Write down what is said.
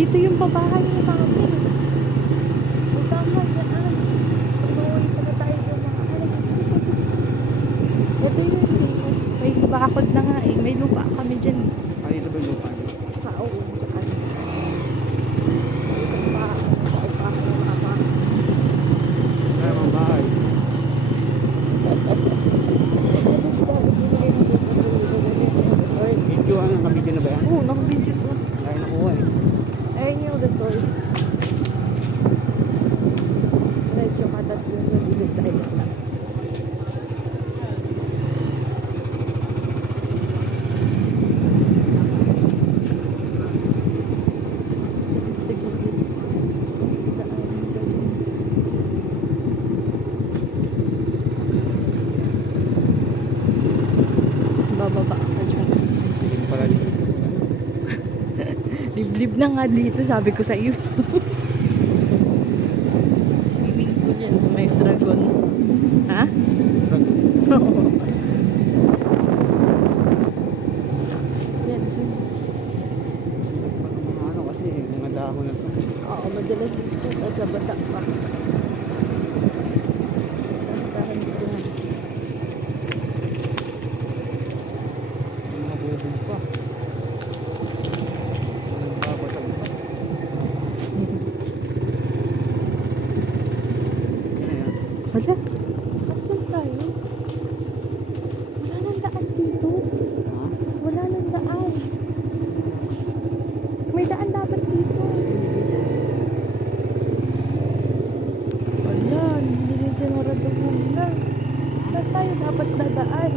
Dito yung babahay ni mami. O tama dyan. Pag-uwi pala tayo yung mga alam. Ito yun. May bakod na nga eh. May lupa kami dyan. Ay, ito ba yung lupa niyo? Oo, dyan. Isang pa ng mama. Ay, mga bahay. Videohan ang kabidyo na ba yan? Oo, nakabidyo to. Ay, nakuha eh. Ayun yung resort. Medyo katas yung nagigit tayo. Bababa ka dyan. Tingin pala dito. Liblib na nga dito, sabi ko sa iyo. Swimming pool yan, may dragon. Ha? Oo. Yan, Mga ano kasi, mga dahon na ito. oo, madalas dito, at labata pa. Tantahan ko yan. Mga bubong pa. Mga babasag pa. Yan yan. Wala. Asan tayo? Wala nang daan dito. Ha? Wala nang daan. May daan dapat dito. Wala, hindi sinurado mo na. Saan tayo dapat dadaan?